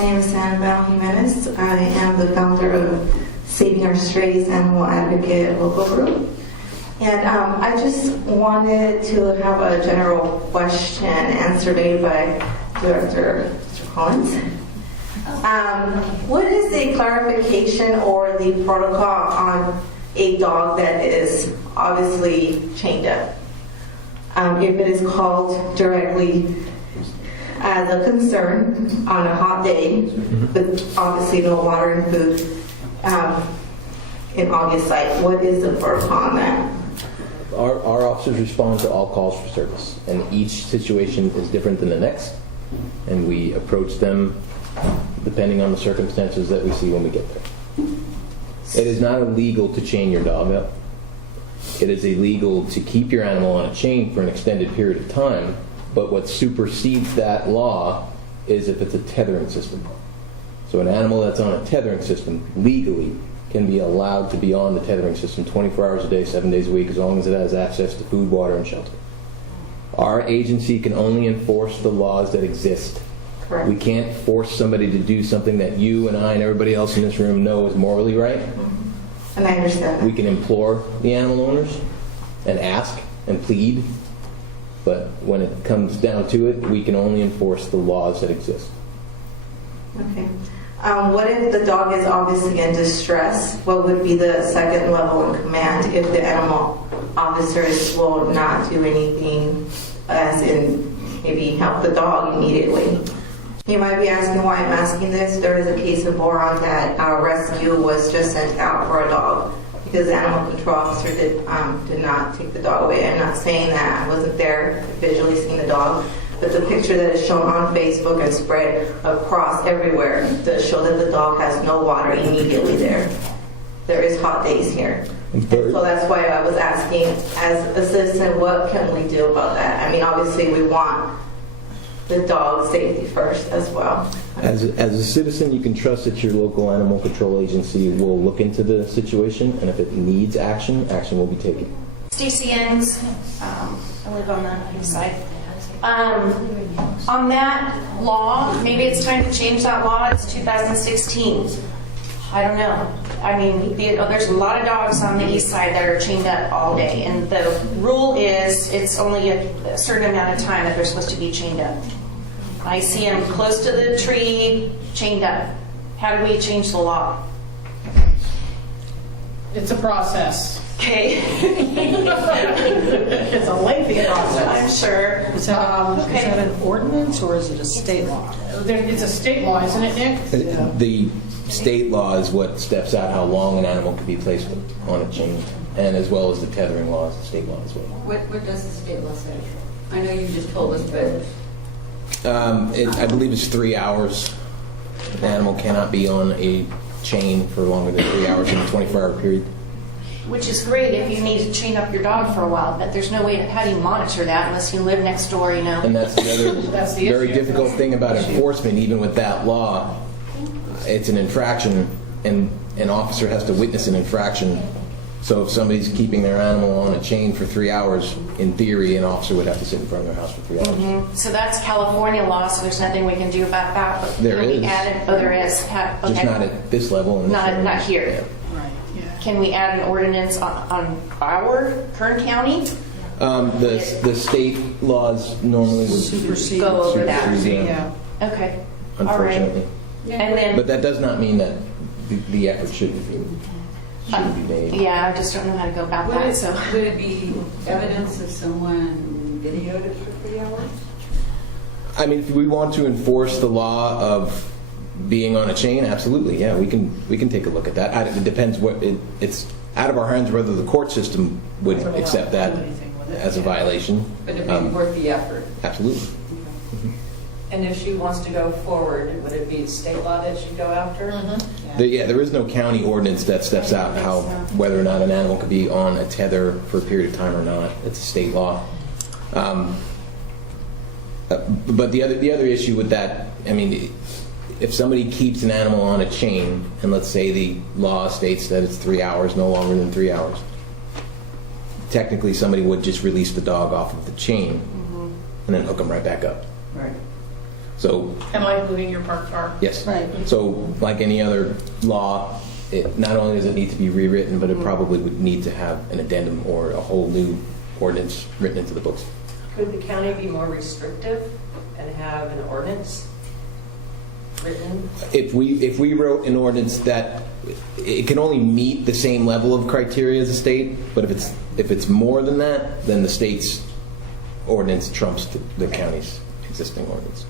name is Annabelle Jimenez. I am the founder of Saving Our Strays Animal Advocate local group. And I just wanted to have a general question answered by Director Cullen. What is the clarification or the protocol on a dog that is obviously chained up? If it is called directly as a concern on a hot day, but obviously no water and food in August site, what is the protocol on that? Our officers respond to all calls for service, and each situation is different than the next, and we approach them depending on the circumstances that we see when we get there. It is not illegal to chain your dog up. It is illegal to keep your animal on a chain for an extended period of time, but what supersedes that law is if it's a tethering system. So an animal that's on a tethering system legally can be allowed to be on the tethering system 24 hours a day, 7 days a week, as long as it has access to food, water, and shelter. Our agency can only enforce the laws that exist. Correct. We can't force somebody to do something that you and I and everybody else in this room know is morally right. And I understand that. We can implore the animal owners and ask and plead, but when it comes down to it, we can only enforce the laws that exist. Okay. What if the dog is obviously in distress? What would be the second level in command if the animal officers will not do anything, as in maybe help the dog immediately? You might be asking why I'm asking this. There is a case of Boron that our rescue was just sent out for a dog because the animal control officer did not take the dog away. I'm not saying that. I wasn't there visually seeing the dog. But the picture that is shown on Facebook and spread across everywhere does show that the dog has no water immediately there. There is hot days here. And so that's why I was asking, as a citizen, what can we do about that? I mean, obviously we want the dog's safety first as well. As a citizen, you can trust that your local animal control agency will look into the situation, and if it needs action, action will be taken. Stacey Enns, I live on the east side. On that law, maybe it's time to change that law. It's 2016. I don't know. I mean, there's a lot of dogs on the east side that are chained up all day, and the rule is it's only a certain amount of time that they're supposed to be chained up. I see them close to the tree, chained up. How do we change the law? It's a process. Okay. It's a lengthy process. I'm sure. Is that an ordinance or is it a state law? It's a state law, isn't it, Nick? The state law is what steps out how long an animal can be placed on a chain, and as well as the tethering law is the state law as well. What does the state law say? I know you just told us, but... I believe it's 3 hours. An animal cannot be on a chain for longer than 3 hours in a 24-hour period. Which is great if you need to chain up your dog for a while, but there's no way how do you monitor that unless you live next door, you know? And that's the other very difficult thing about enforcement, even with that law. It's an infraction, and an officer has to witness an infraction. So if somebody's keeping their animal on a chain for 3 hours, in theory, an officer would have to sit in front of their house for 3 hours. Mm-hmm. So that's California law, so there's nothing we can do about that. But There is. There is. Okay. Just not at this level. Not here. Yeah. Right, yeah. Can we add an ordinance on our Kern County? The state laws normally would Supersede. Go over that. supersede, Yeah. Okay. unfortunately. All right. And then, But that does not mean that the effort shouldn't be made. yeah, I just don't know how to go about that. So Would it be evidence of someone videoed it for 3 hours? I mean, if we want to enforce the law of being on a chain, absolutely, yeah, we can take a look at that. It depends it's out of our hands whether the court system would accept that as a violation. But it'd be worth the effort. Absolutely. And if she wants to go forward, would it be state law that she'd go after? Mm-hmm. There is no county ordinance that steps out how whether or not an animal could be on a tether for a period of time or not. It's a state law. But the other issue with that, I mean, if somebody keeps an animal on a chain, and let's say the law states that it's 3 hours, no longer than 3 hours, technically somebody would just release the dog off of the chain and then hook them right back up. Right. So, Kind of like moving your parked car. yes. Right. So, like any other law, it not only does it need to be rewritten, but it probably would need to have an addendum or a whole new ordinance written into the books. Could the county be more restrictive and have an ordinance written? If we wrote an ordinance that it can only meet the same level of criteria as the state, but if it's more than that, then the state's ordinance trumps the county's existing ordinance.